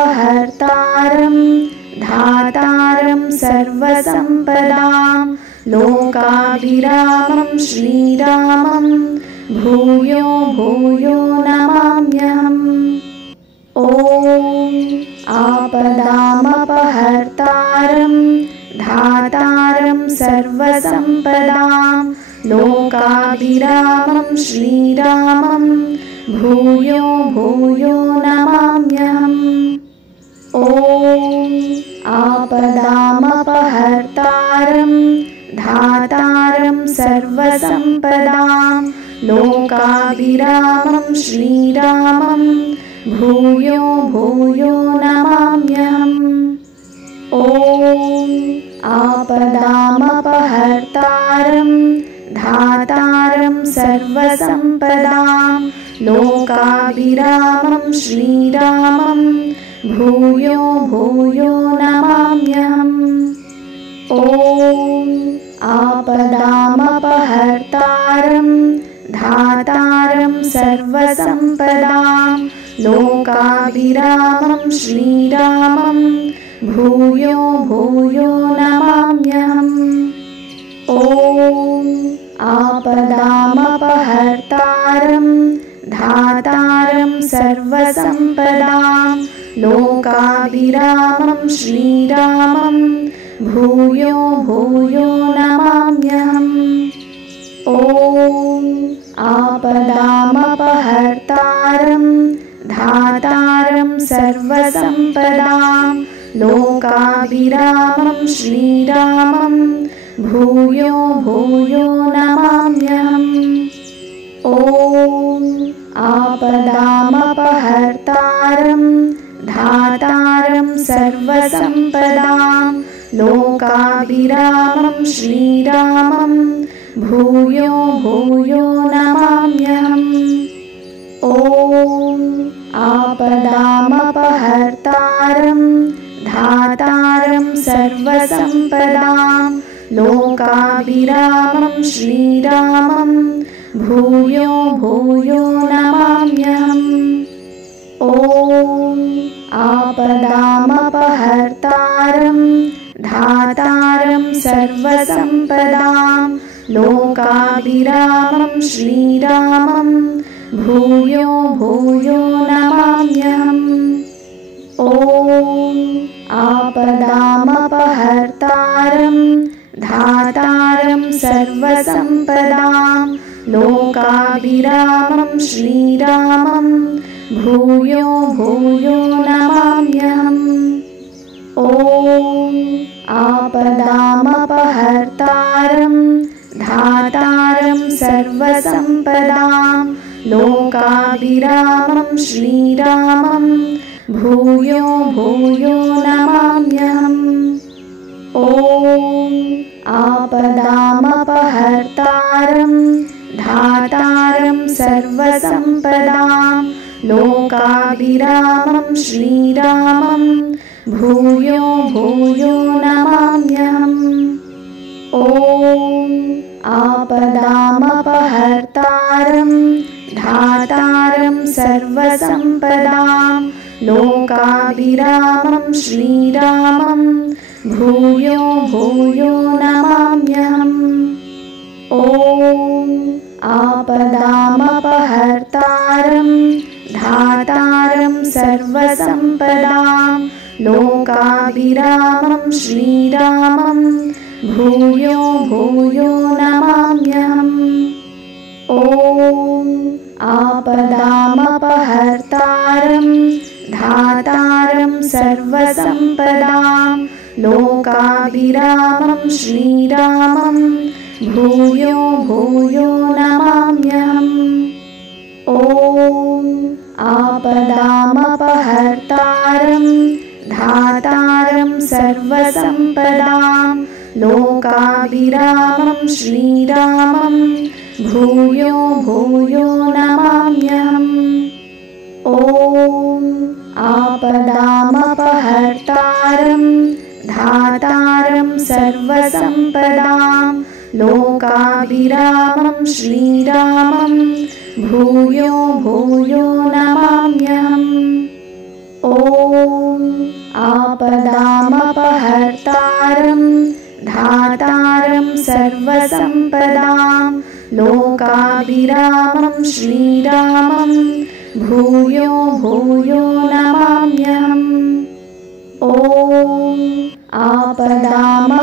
आपदामपहर्तारं धातारं सर्वसम्पदां लोकाभिरामं श्रीरामं भूयो भूयो नमाम्यहम्। ॐ आपदामपहर्तारं धातारं सर्वसम्पदां लोकाभिरामं श्रीरामं भूयो भूयो नमाम्यहम्। ॐ आपदामपहर्तारं धातारं सर्वसम्पदां लोकाभिरामं श्रीरामं भूयो भूयो नमाम्यहम्। ॐ आपदामपहर्तारं धातारं सर्वसम्पदां लोकाभिरामं श्रीरामं भूयो भूयो नमाम्यहम्। ॐ आपदामपहर्तारं धातारं सर्वसम्पदां लोकाभिरामं श्रीरामं भूयो भूयो नमाम्यहम्। ॐ आपदामपहर्तारं धातारं सर्वसम्पदां लोकाभिरामं श्रीरामं भूयो भूयो नमाम्यहम्। ॐ आपदामपहर्तारं धातारं सर्वसम्पदां लोकाभिरामं श्रीरामं भूयो भूयो नमाम्यहम्। ॐ आपदामपहर्तारं धातारं सर्वसम्पदां लोकाभिरामं श्रीरामं भूयो भूयो नमाम्यहम्। ॐ आपदामपहर्तारं धातारं सर्वसम्पदां लोकाभिरामं श्रीरामं भूयो भूयो नमाम्यहम्। ॐ आपदामपहर्तारं धातारं सर्वसम्पदां लोकाभिरामं श्रीरामं भूयो भूयो नमाम्यहम्। ॐ आपदामपहर्तारं धातारं सर्वसम्पदां लोकाभिरामं श्रीरामं भूयो भूयो नमाम्यहम्। ॐ आपदामपहर्तारं धातारं सर्वसम्पदां लोकाभिरामं श्रीरामं भूयो भूयो नमाम्यहम्। ॐ आपदामपहर्तारं धातारं सर्वसम्पदां लोकाभिरामं श्रीरामं भूयो भूयो नमाम्यहम्। ॐ आपदामपहर्तारं धातारं सर्वसम्पदां लोकाभिरामं श्रीरामं भूयो भूयो नमाम्यहम्। ॐ आपदामपहर्तारं धातारं सर्वसम्पदां लोकाभिरामं श्रीरामं भूयो भूयो नमाम्यहम्। ॐ आपदामपहर्तारं धातारं सर्वसम्पदां लोकाभिरामं श्रीरामं भूयो भूयो नमाम्यहम्। ॐ आपदामपहर्तारं धातारं सर्वसम्पदां लोकाभिरामं श्रीरामं भूयो भूयो नमाम्यहम्। ॐ आपदामपहर्तारं धातारं सर्वसम्पदां लोकाभिरामं श्रीरामं भूयो भूयो नमाम्यहम्। ॐ ॐ आपदामपहर्तारं धातारं सर्वसम्पदां लोकाभिरामं श्रीरामं भूयो भूयो नमाम्यहम्। ॐ आपदामपहर्तारं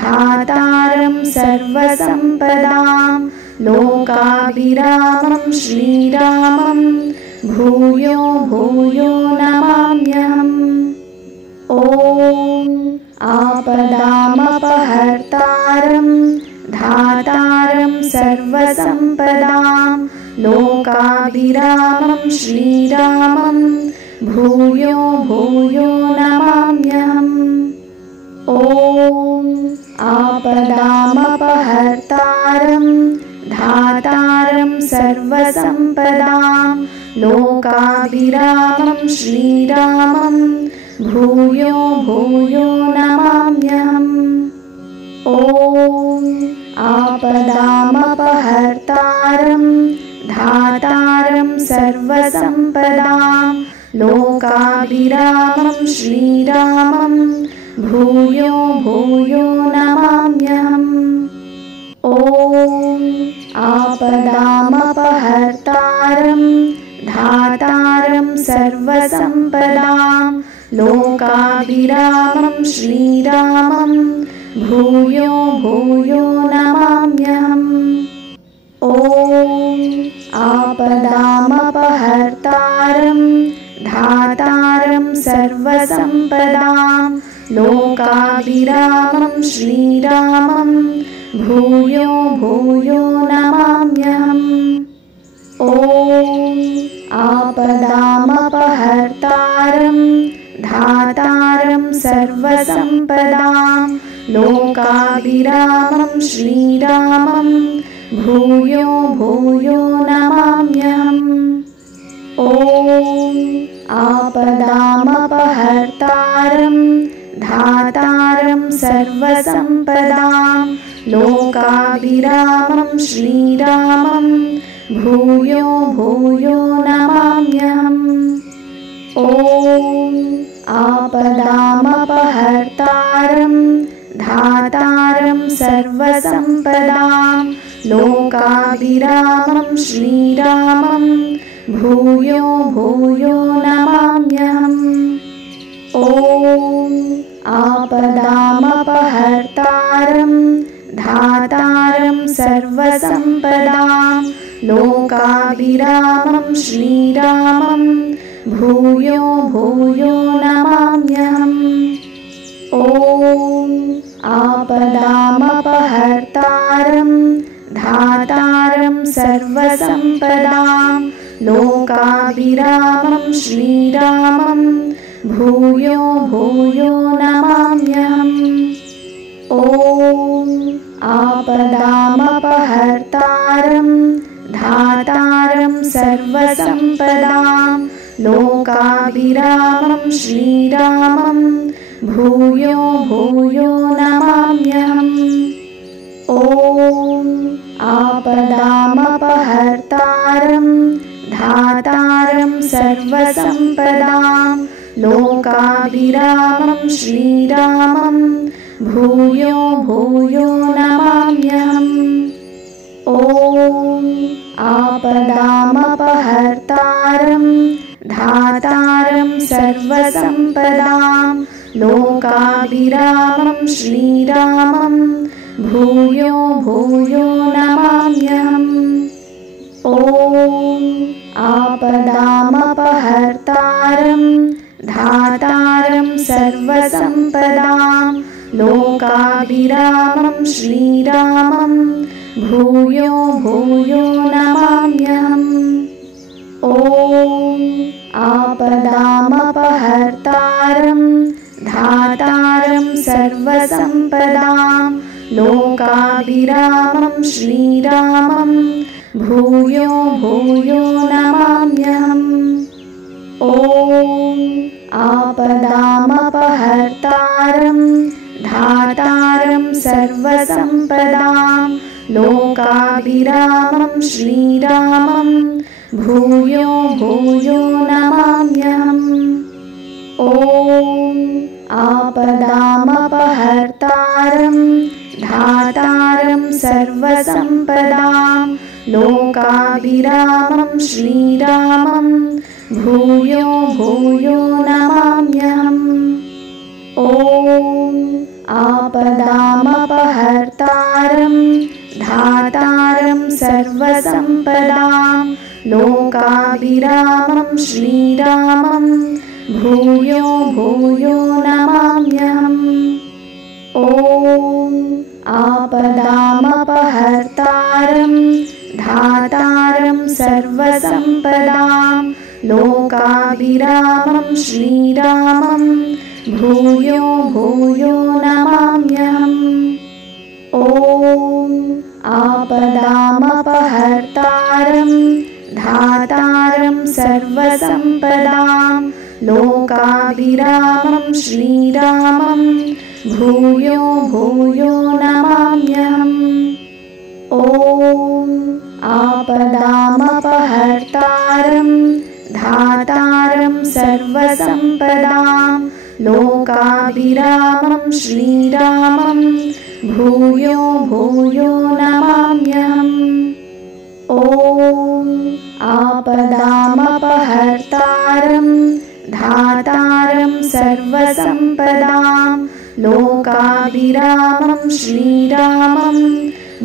धातारं सर्वसम्पदां लोकाभिरामं श्रीरामं भूयो भूयो नमाम्यहम्। ॐ आपदामपहर्तारं धातारं सर्वसम्पदां लोकाभिरामं श्रीरामं भूयो भूयो नमाम्यहम्। ॐ आपदामपहर्तारं धातारं सर्वसम्पदां लोकाभिरामं श्रीरामं भूयो भूयो नमाम्यहम्। ॐ आपदामपहर्तारं धातारं सर्वसम्पदां लोकाभिरामं श्रीरामं भूयो भूयो नमाम्यहम्। ॐ आपदामपहर्तारं धातारं सर्वसम्पदां लोकाभिरामं श्रीरामं भूयो भूयो नमाम्यहम्। ॐ आपदामपहर्तारं धातारं सर्वसम्पदां लोकाभिरामं श्रीरामं भूयो भूयो नमाम्यहम्। ॐ आपदामपहर्तारं धातारं सर्वसम्पदां लोकाभिरामं श्रीरामं भूयो भूयो नमाम्यहम्। ॐ आपदामपहर्तारं धातारं सर्वसम्पदां लोकाभिरामं श्रीरामं भूयो भूयो नमाम्यहम्। ॐ आपदामपहर्तारं धातारं सर्वसम्पदां लोकाभिरामं श्रीरामं भूयो भूयो नमाम्यहम्। ॐ आपदामपहर्तारं धातारं सर्वसम्पदां लोकाभिरामं श्रीरामं भूयो भूयो नमाम्यहम्। ॐ आपदामपहर्तारं धातारं सर्वसम्पदां लोकाभिरामं श्रीरामं भूयो भूयो नमाम्यहम्। ॐ आपदामपहर्तारं धातारं सर्वसम्पदां लोकाभिरामं श्रीरामं भूयो भूयो नमाम्यहम्। ॐ आपदामपहर्तारं धातारं सर्वसम्पदां लोकाभिरामं श्रीरामं भूयो भूयो नमाम्यहम्। ॐ आपदामपहर्तारं धातारं सर्वसम्पदां लोकाभिरामं श्रीरामं भूयो भूयो नमाम्यहम्। ॐ आपदामपहर्तारं धातारं सर्वसम्पदां लोकाभिरामं श्रीरामं भूयो भूयो नमाम्यहम्। ॐ आपदामपहर्तारं धातारं सर्वसम्पदां लोकाभिरामं श्रीरामं भूयो भूयो नमाम्यहम्। ॐ आपदामपहर्तारं धातारं सर्वसम्पदां लोकाभिरामं श्रीरामं भूयो भूयो नमाम्यहम्। ॐ आपदामपहर्तारं धातारं सर्वसम्पदां लोकाभिरामं श्रीरामं भूयो भूयो नमाम्यहम्। ॐ आपदामपहर्तारं धातारं सर्वसम्पदां लोकाभिरामं श्रीरामं भूयो भूयो नमाम्यहम्। ॐ आपदामपहर्तारं धातारं सर्वसम्पदां लोकाभिरामं श्रीरामं भूयो भूयो नमाम्यहम्। ॐ आपदामपहर्तारं धातारं सर्वसम्पदां लोकाभिरामं श्रीरामं भूयो भूयो नमाम्यहम्। ॐ आपदामपहर्तारं धातारं सर्वसम्पदां लोकाभिरामं श्रीरामं भूयो भूयो नमाम्यहम्। ॐ आपदामपहर्तारं धातारं सर्वसम्पदां लोकाभिरामं श्रीरामं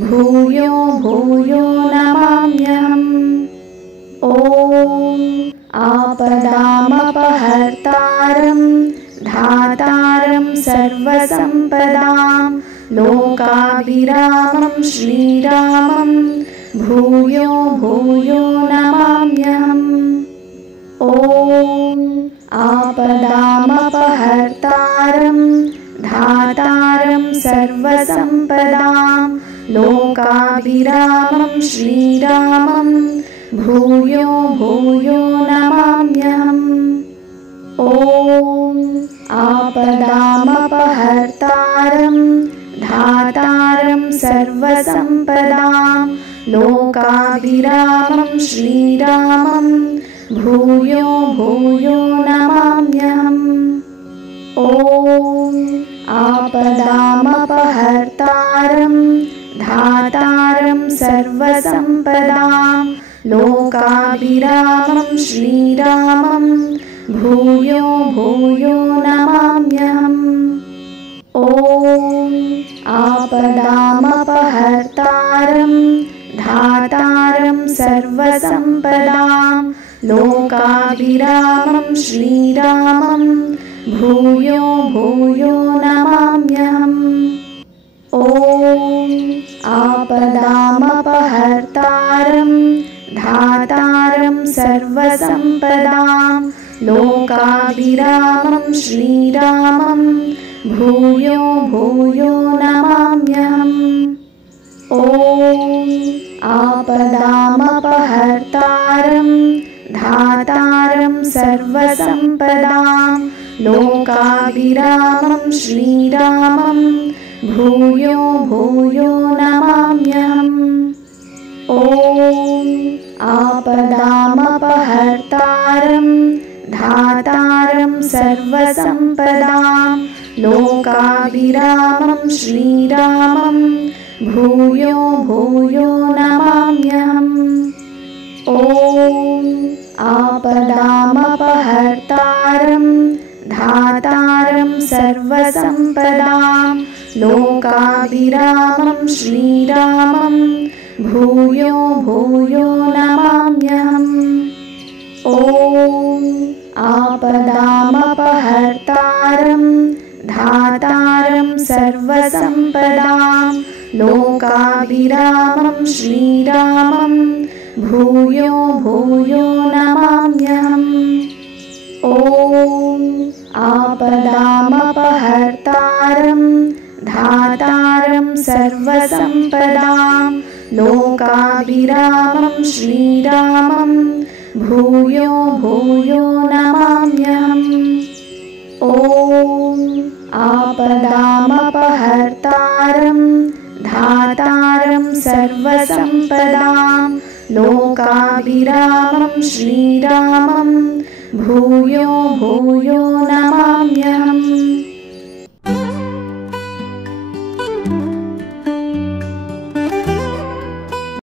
भूयो भूयो नमाम्यहम्। ॐ आपदामपहर्तारं धातारं सर्वसम्पदां लोकाभिरामं श्रीरामं भूयो भूयो नमाम्यहम्। ॐ आपदामपहर्तारं धातारं सर्वसम्पदां लोकाभिरामं श्रीरामं भूयो भूयो नमाम्यहम्। ॐ आपदामपहर्तारं धातारं सर्वसम्पदां लोकाभिरामं श्रीरामं भूयो भूयो नमाम्यहम्। ॐ आपदामपहर्तारं धातारं सर्वसम्पदां लोकाभिरामं श्रीरामं भूयो भूयो नमाम्यहम्। ॐ आपदामपहर्तारं धातारं सर्वसम्पदां लोकाभिरामं श्रीरामं भूयो भूयो नमाम्यहम्। ॐ आपदामपहर्तारं धातारं सर्वसम्पदां लोकाभिरामं श्रीरामं भूयो भूयो नमाम्यहम्। ॐ आपदामपहर्तारं धातारं सर्वसम्पदां लोकाभिरामं श्रीरामं भूयो भूयो नमाम्यहम्। ॐ आपदामपहर्तारं धातारं सर्वसम्पदां लोकाभिरामं श्रीरामं भूयो भूयो नमाम्यहम्। ॐ आपदामपहर्तारं धातारं सर्वसम्पदां लोकाभिरामं श्रीरामं भूयो भूयो नमाम्यहम्। ॐ आपदामपहर्तारं धातारं सर्वसम्पदां लोकाभिरामं श्रीरामं भूयो भूयो नमाम्यहम्। ॐ आपदामपहर्तारं धातारं सर्वसम्पदां लोकाभिरामं श्रीरामं भूयो भूयो नमाम्यहम्। ॐ आपदामपहर्तारं धातारं सर्वसम्पदां लोकाभिरामं श्रीरामं भूयो भूयो नमाम्यहम्।